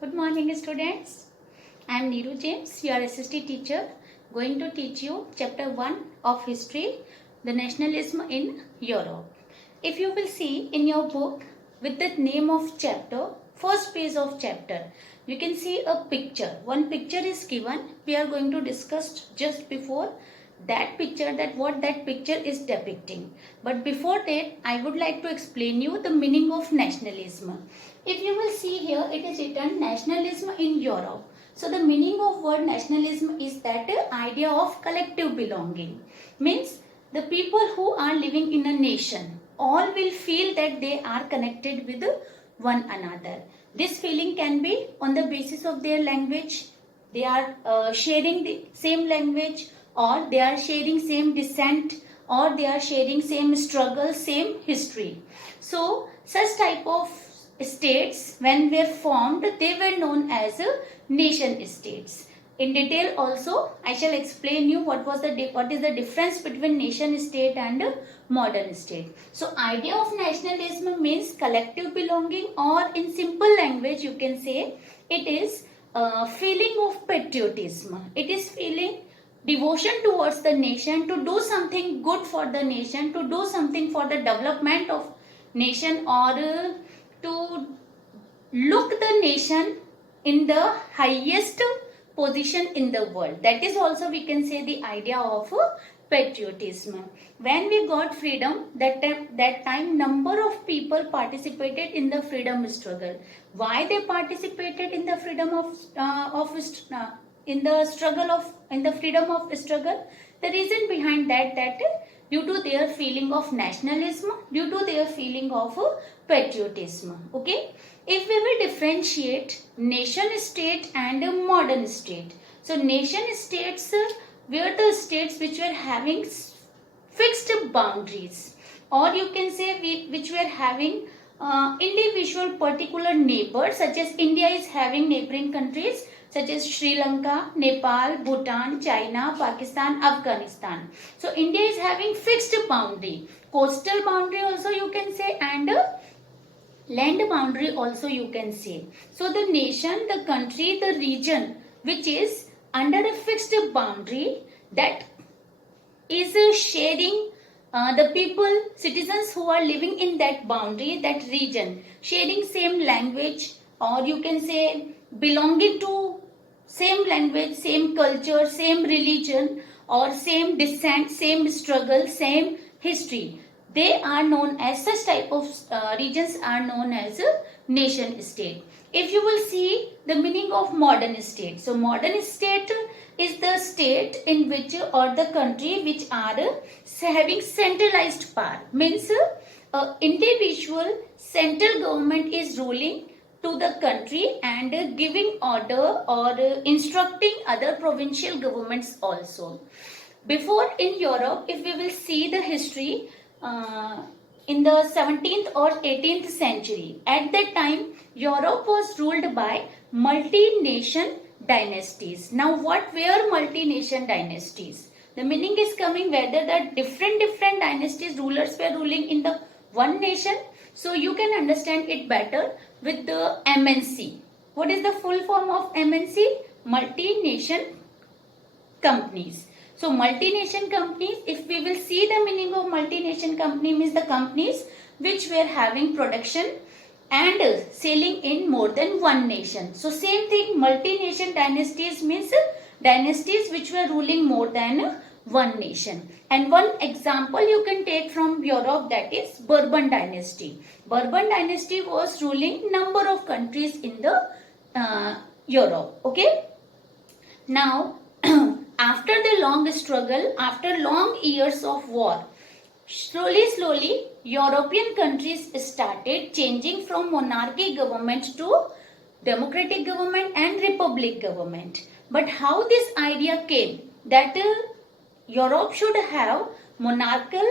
Good morning, students. I am Neeru James, your SST teacher, going to teach you chapter 1 of history, the nationalism in Europe. If you will see in your book with the name of chapter, first page of chapter, you can see a picture. One picture is given. We are going to discuss just before that picture, that what that picture is depicting. But before that, I would like to explain you the meaning of nationalism. If you will see here, it is written nationalism in Europe. So the meaning of word nationalism is that idea of collective belonging. Means the people who are living in a nation, all will feel that they are connected with one another. This feeling can be on the basis of their language. They are sharing the same language, or they are sharing same descent, or they are sharing same struggle, same history. So such type of states, when were formed, they were known as nation states. In detail also I shall explain you what is the difference between nation state and modern state. So idea of nationalism means collective belonging, or in simple language you can say it is feeling of patriotism. It is feeling devotion towards the nation, to do something good for the nation, to do something for the development of nation, or to look the nation in the highest position in the world. That is also we can say the idea of patriotism. When we got freedom, that time number of people participated in the freedom struggle. Why they participated in the freedom of in the freedom of struggle? The reason behind that due to their feeling of nationalism, due to their feeling of patriotism. Okay, if we will differentiate nation state and modern state. So nation states were the states which were having fixed boundaries, or you can say which were having individual particular neighbors, such as India is having neighboring countries such as Sri Lanka, Nepal, Bhutan, China, Pakistan, Afghanistan. So India is having fixed boundary, coastal boundary also you can say, and land boundary also you can say. So the nation, the country, the region which is under a fixed boundary, that is sharing the people, citizens who are living in that boundary, that region, sharing same language, or you can say belonging to same language, same culture, same religion, or same descent, same struggle, same history. They are known as, such type of regions are known as a nation state. If you will see the meaning of modern state. So modern state is the state in which, or the country which are having centralized power. Means individual central government is ruling to the country and giving order, or instructing other provincial governments also. Before in Europe, if we will see the history, in the 17th or 18th century, at that time Europe was ruled by multi-nation dynasties. Now what were multi-nation dynasties? The meaning is coming whether the different dynasties rulers were ruling in the one nation. So you can understand it better with the MNC. What is the full form of MNC? Multi-nation companies. So multinational companies, if we will see the meaning of multinational company, means the companies which were having production and selling in more than one nation. So same thing, multinational dynasties means dynasties which were ruling more than one nation. And one example you can take from Europe, that is Bourbon dynasty. Bourbon dynasty was ruling number of countries in the Europe. Okay. Now after the long struggle, after long years of war, slowly European countries started changing from monarchy government to democratic government and republic government. But how this idea came that Europe should have monarchical,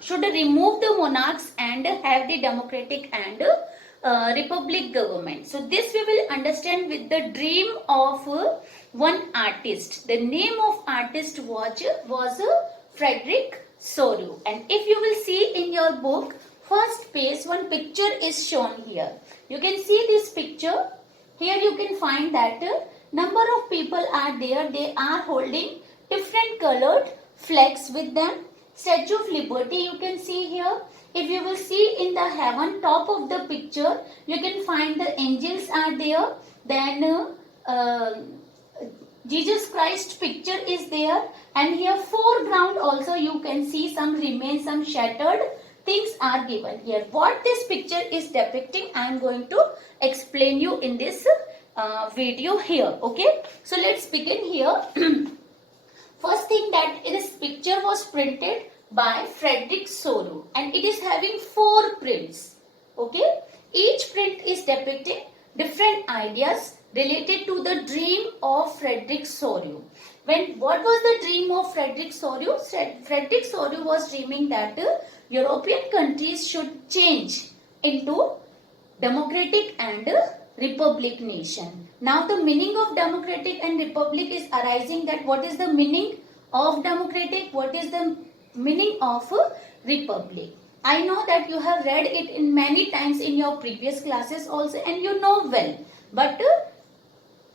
should remove the monarchs and have the democratic and republic government. So this we will understand with the dream of one artist. The name of artist was Frederick Soru. And if you will see in your book, first page, one picture is shown here. You can see this picture. here you can find that number of people are there. They are holding different colored flags with them. Statue of Liberty you can see here. If you will see in the heaven top of the picture, you can find the angels are there. Then Jesus Christ picture is there, and here foreground also you can see some remains, some shattered things are given here. What this picture is depicting, I am going to explain you in this video here. Okay, so let's begin here. First thing, that this picture was printed by Frederick Soru, and it is having 4 prints. Okay, each print is depicting different ideas related to the dream of Frederick Soru. What was the dream of Frederick Soru? Frederick Soru was dreaming that European countries should change into democratic and republic nation. Now the meaning of democratic and republic is arising, that what is the meaning of democratic, what is the meaning of republic. I know that you have read it in many times in your previous classes also, and you know well. But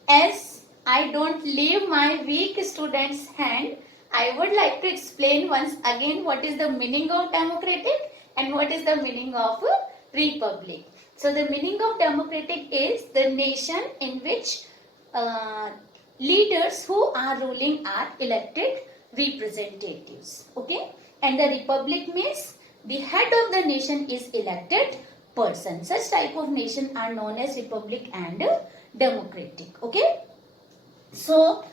as I don't leave my weak students' hand, I would like to explain once again what is the meaning of democratic and what is the meaning of republic. So the meaning of democratic is the nation in which leaders who are ruling are elected representatives. Okay, and the republic means the head of the nation is elected person. Such type of nation are known as republic and democratic. Okay, so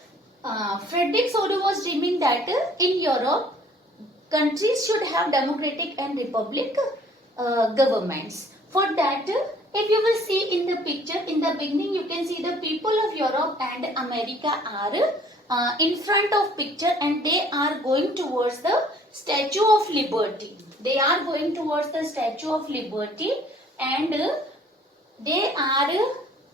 Frederick Soru was dreaming that in Europe countries should have democratic and republic governments. For that, if you will see in the picture, in the beginning you can see the people of Europe and America are in front of picture, and they are going towards the Statue of Liberty. They are going towards the Statue of Liberty, and they are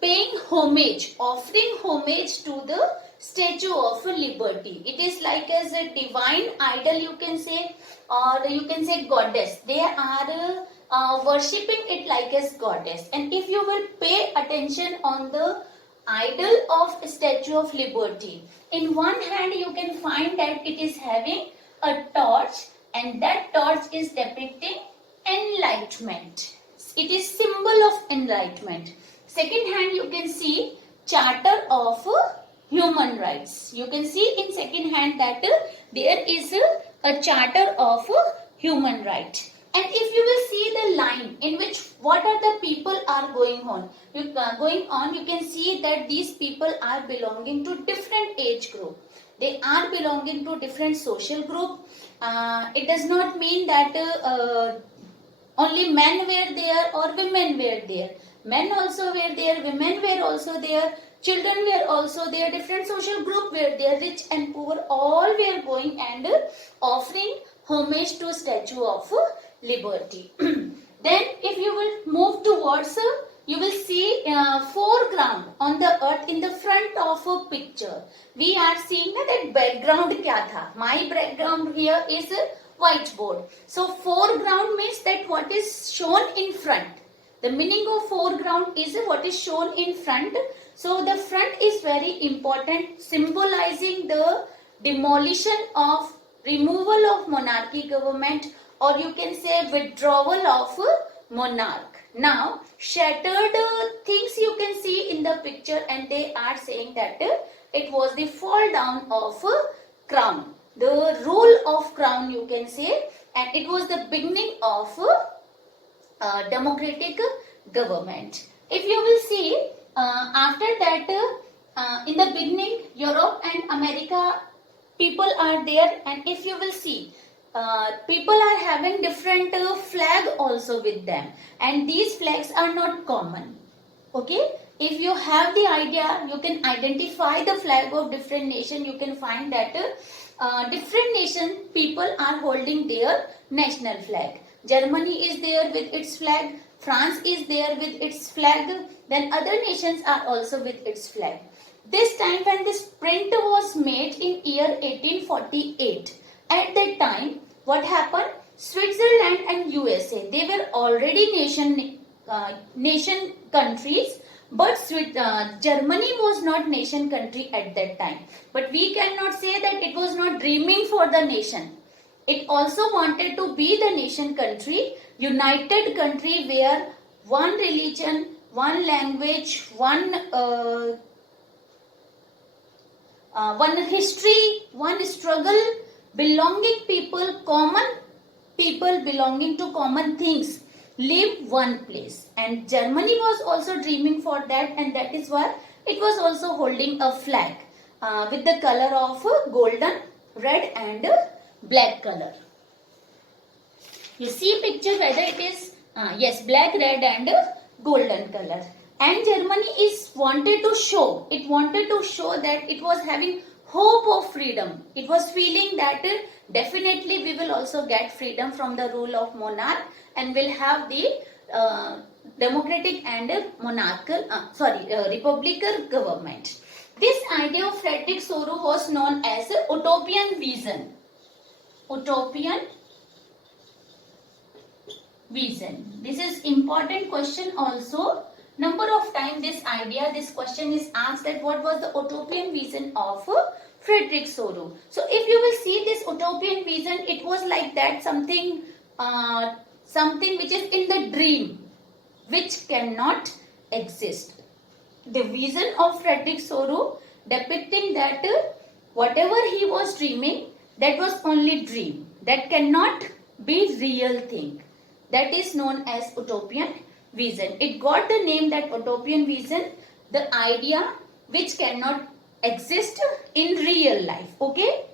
paying homage, offering homage to the Statue of Liberty. It is like as a divine idol you can say, or you can say goddess. They are worshipping it like as goddess. And if you will pay attention on the idol of Statue of Liberty, in one hand you can find that it is having a torch, and that torch is depicting enlightenment. It is symbol of enlightenment. Second hand you can see Charter of Human Rights. You can see in second hand that there is a Charter of Human Rights. And if you will see the line in which what are the people are going on, you can see that these people are belonging to different age group. They are belonging to different social group. It does not mean that only men were there or women were there. Men also were there, women were also there, children were also there, different social group were there, rich and poor, all were going and offering homage to Statue of Liberty. Then if you will move towards, you will see foreground on the earth in the front of a picture. We are seeing that background kya tha. My background here is a whiteboard. So foreground means that what is shown in front. The meaning of foreground is what is shown in front. So the front is very important, symbolizing the demolition of, removal of monarchy government, or you can say withdrawal of monarch. Now shattered things you can see in the picture, and they are saying that it was the fall down of crown, the rule of crown you can say, and it was the beginning of democratic government. If you will see after that in the beginning Europe and America people are there, and if you will see people are having different flag also with them, and these flags are not common. Okay, if you have the idea, you can identify the flag of different nation. You can find that different nation people are holding their national flag. Germany is there with its flag, France is there with its flag, then other nations are also with its flag. This time when this print was made in year 1848, at that time what happened? Switzerland and USA, they were already nation countries, But Germany was not nation country at that time. But we cannot say that it was not dreaming for the nation. It also wanted to be the nation country, united country where one religion, one language, one history, one struggle, common people belonging to common things live one place. And Germany was also dreaming for that, and that is why it was also holding a flag with the color of golden, red and black color. You see picture whether it is yes, black, red and golden color. And Germany wanted to show that it was having hope of freedom. It was feeling that definitely we will also get freedom from the rule of monarch and will have the democratic and republican government. This idea of Frederick Soros was known as utopian vision. Utopian vision. This is important question also. Number of times this question is asked that what was the utopian vision of Frederick Soros. So if you will see this utopian vision, it was like that something which is in the dream, which cannot exist. The vision of Frederick Soros depicting that whatever he was dreaming, that was only dream. That cannot be real thing. That is known as utopian vision. It got the name that utopian vision, the idea which cannot exist in real life. Okay?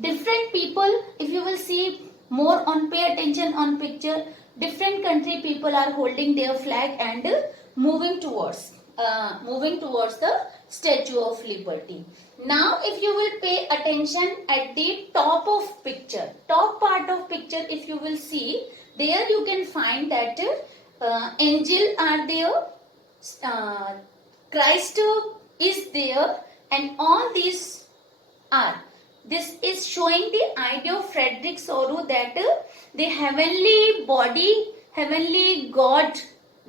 Different people, if you will see more on, pay attention on picture, different country people are holding their flag and moving towards the Statue of Liberty. Now if you will pay attention at the top of picture, top part of picture, if you will see, there you can find that angel are there, Christ is there, and all these are. This is showing the idea of Frederick Soros that the heavenly body, heavenly God,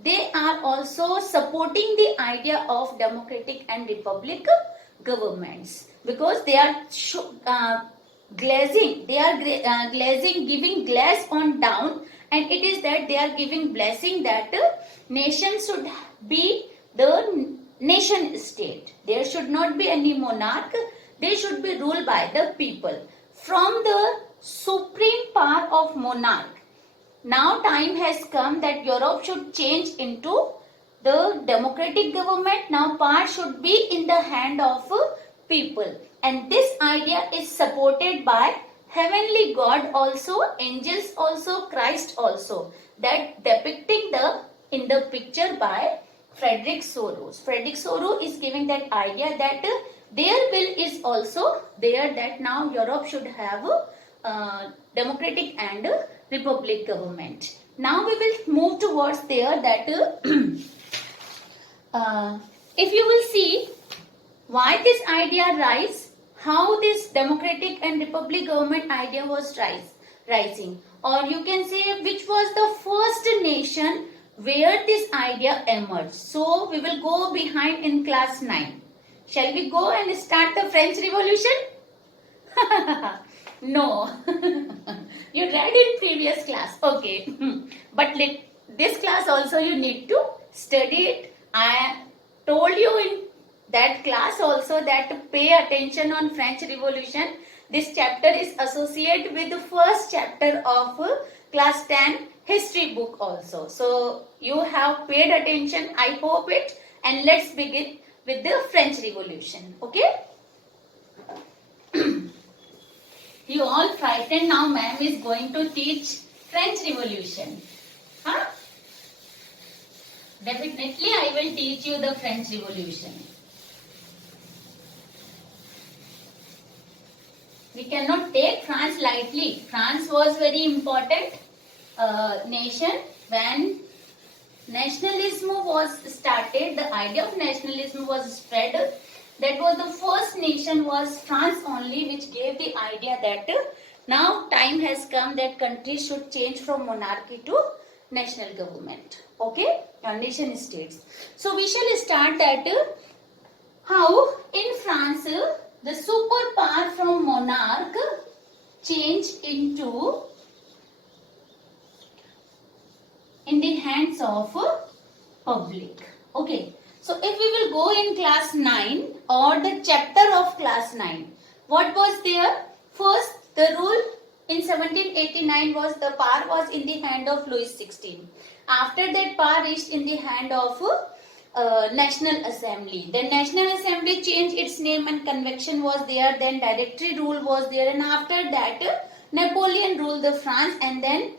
they are also supporting the idea of democratic and republic governments, because they are glazing, giving glass on down, and it is that they are giving blessing that nation should be the nation state. There should not be any monarch. They should be ruled by the people. From the supreme power of monarch, now time has come that Europe should change into the democratic government. Now power should be in the hand of people. And this idea is supported by heavenly God also, angels also, Christ also. That depicting in the picture by Frederick Soros. Frederick Soros is giving that idea that their will is also there, that now Europe should have a democratic and republic government. Now we will move towards there that if you will see why this idea rise, how this democratic and republic government idea was rising, or you can say which was the first nation where this idea emerged. So we will go behind in class 9. Shall we go and start the French Revolution? No. You read in previous class. Okay. But this class also you need to study it. I told you in that class also that to pay attention on French Revolution. This chapter is associated with the first chapter of class 10 history book also. So you have paid attention, I hope it, and let's begin with the French Revolution. Okay? You all frightened now, ma'am is going to teach French Revolution. Huh? Definitely I will teach you the French Revolution. We cannot take France lightly. France was very important nation when nationalism was started. The idea of nationalism was spread. That was the first nation was France only, which gave the idea that now time has come that countries should change from monarchy to national government. Okay, nation states. So we shall start that how in France the superpower from monarch changed into in the hands of public. Okay, so if we will go in class 9 or the chapter of class 9, what was there? First, the rule in 1789 was the power was in the hand of Louis XVI. After that, power reached in the hand of National Assembly. Then National Assembly changed its name and convention was there. Then directory rule was there, and after that Napoleon ruled the France, and then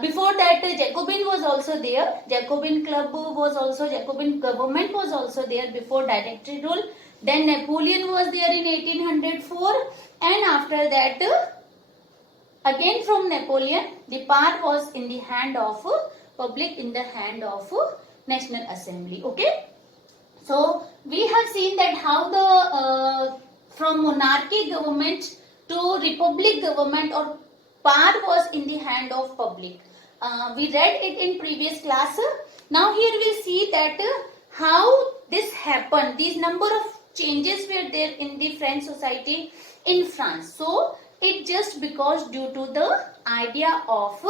before that Jacobin was also there. Jacobin club was also, Jacobin government was also there before directory rule. Then Napoleon was there in 1804, and after that again from Napoleon the power was in the hand of public, in the hand of National Assembly. Okay, so we have seen that how the from monarchy government to republic government or power was in the hand of public. We read it in previous class. Now here we see that how this happened. These number of changes were there in the French society in France. So it just because due to the idea of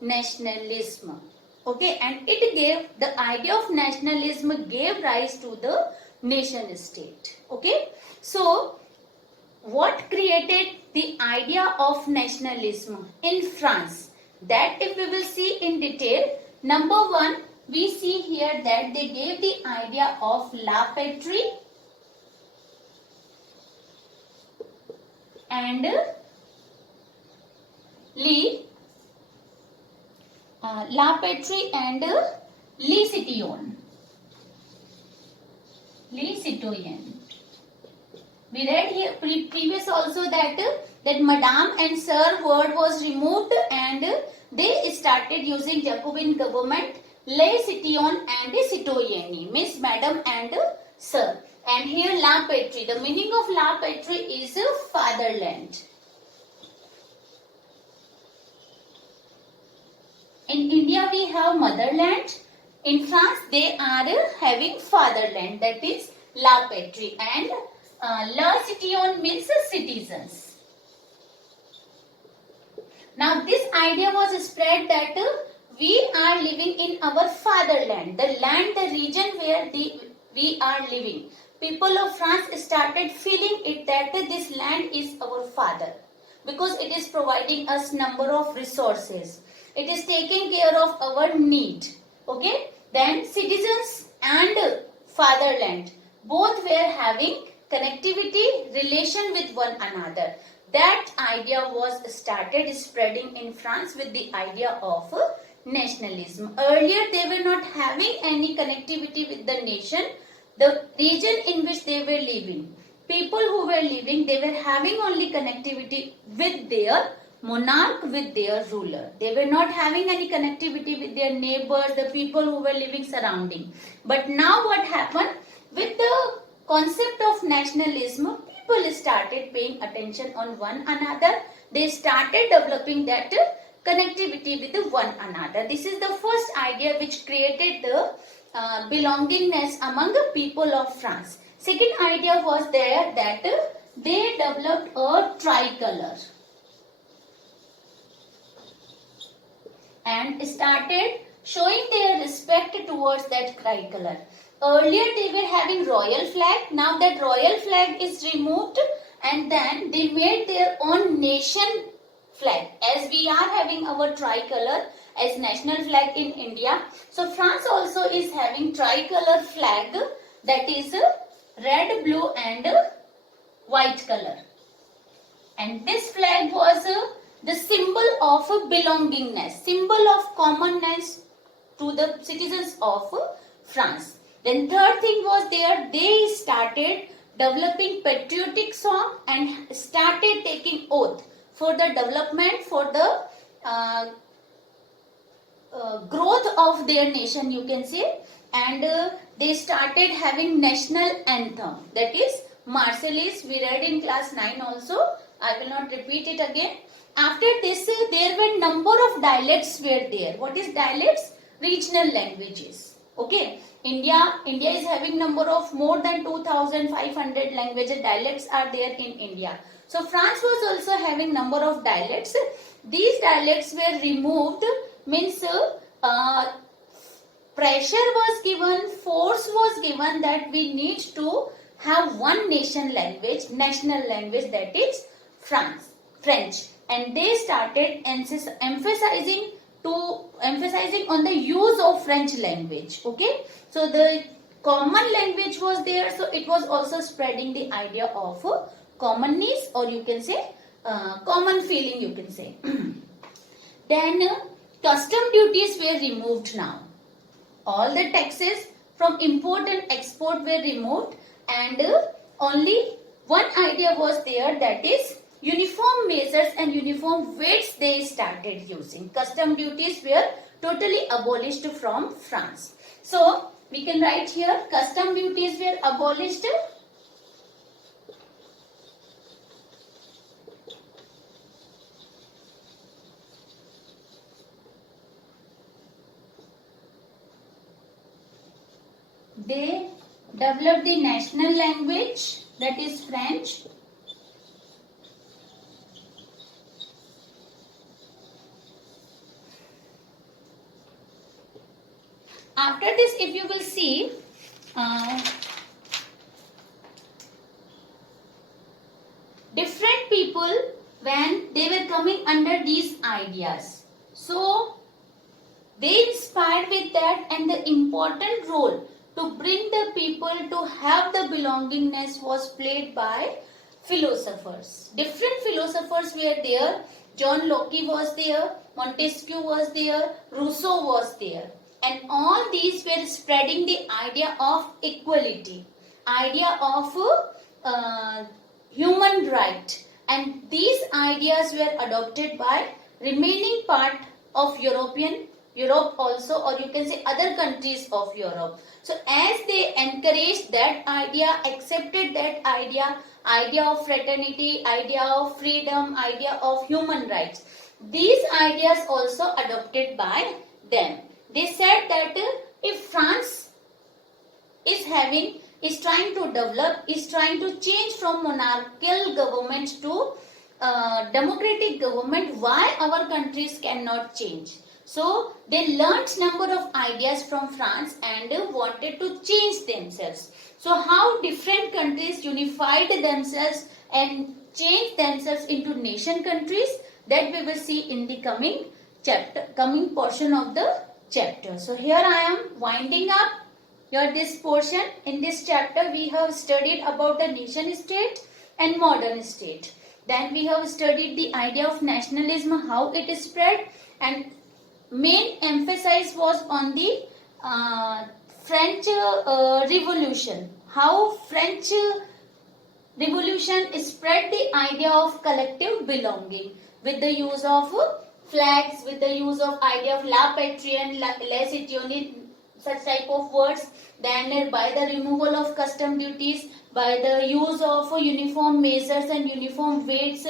nationalism. Okay, and it gave, the idea of nationalism gave rise to the nation state. Okay, so what created the idea of nationalism in France? That if we will see in detail, number one, we see here that they gave the idea of la patrie and la patrie and les citoyens. Les citoyens. We read here previous also that Madame and Sir word was removed and they started using Jacobin government les citoyens and citoyennes, Miss, Madam and Sir. And here la patrie, the meaning of la patrie is fatherland. In India we have motherland. In France they are having fatherland, that is la patrie, and la citoyen means citizens. Now this idea was spread that we are living in our fatherland, the land, the region where we are living. People of France started feeling it that this land is our father because it is providing us number of resources. It is taking care of our need. Okay, then citizens and fatherland both were having connectivity, relation with one another. That idea was started spreading in France with the idea of nationalism. Earlier they were not having any connectivity with the nation, the region in which they were living. People who were living, they were having only connectivity with their monarch, with their ruler. They were not having any connectivity with their neighbors, the people who were living surrounding. But now what happened? With the concept of nationalism, people started paying attention on one another. They started developing that connectivity with one another. This is the first idea which created the belongingness among the people of France. Second idea was there that they developed a tricolor and started showing their respect towards that tricolor. Earlier they were having royal flag. Now that royal flag is removed and then they made their own nation flag. As we are having our tricolor as national flag in India, so France also is having tricolor flag, that is red, blue and white color. And this flag was the symbol of belongingness, symbol of commonness to the citizens of France. Then third thing was there, they started developing patriotic song and started taking oath for the development, for the growth of their nation, you can say. And they started having national anthem, that is Marseillaise. We read in class 9 also. I will not repeat it again. After this, there were number of dialects were there. What is dialects? regional languages. Okay, India is having number of more than 2,500 languages, dialects are there in India. So France was also having number of dialects. These dialects were removed, means pressure was given, force was given that we need to have one nation language, national language, that is French, and they started emphasizing on the use of French language. Okay, so the common language was there, so it was also spreading the idea of commonness, or you can say common feeling, you can say. Then custom duties were removed now. All the taxes from import and export were removed, and only one idea was there, that is uniform measures and uniform weights they started using. Custom duties were totally abolished from France. So we can write here, custom duties were abolished. They developed the national language, that is French. After this, if you will see, different people, when they were coming under these ideas, so they inspired with that, and the important role to bring the people to have the belongingness was played by philosophers. Different philosophers were there. John Locke was there, Montesquieu was there, Rousseau was there. And all these were spreading the idea of equality, idea of human right. And these ideas were adopted by remaining part of Europe also, or you can say other countries of Europe. So as they encouraged that idea, accepted that idea of fraternity, idea of freedom, idea of human rights, these ideas also adopted by them. They said that if France is trying to develop, is trying to change from monarchical government to democratic government, why our countries cannot change? So they learnt number of ideas from France and wanted to change themselves. So how different countries unified themselves and changed themselves into nation countries, that we will see in the coming portion of the chapter. So here I am winding up this portion. In this chapter we have studied about the nation state and modern state. Then we have studied the idea of nationalism, how it is spread, and main emphasis was on the French Revolution. How French Revolution spread the idea of collective belonging with the use of flags, with the use of idea of la patrie, les citoyens, such type of words. Then by the removal of custom duties, by the use of uniform measures and uniform weights,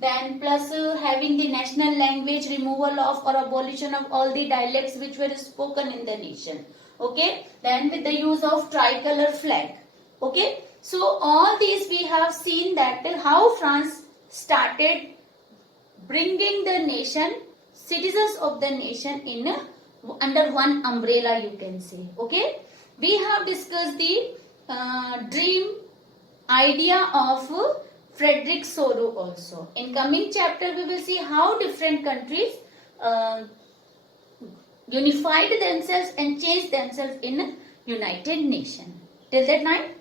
then plus having the national language, removal of or abolition of all the dialects which were spoken in the nation. Okay, then with the use of tricolor flag. Okay, so all these we have seen that how France started bringing the nation, citizens of the nation in under one umbrella, you can say. Okay, we have discussed the dream idea of Frederick Soddo also. In coming chapter we will see how different countries unified themselves and changed themselves in United Nations. Till that time,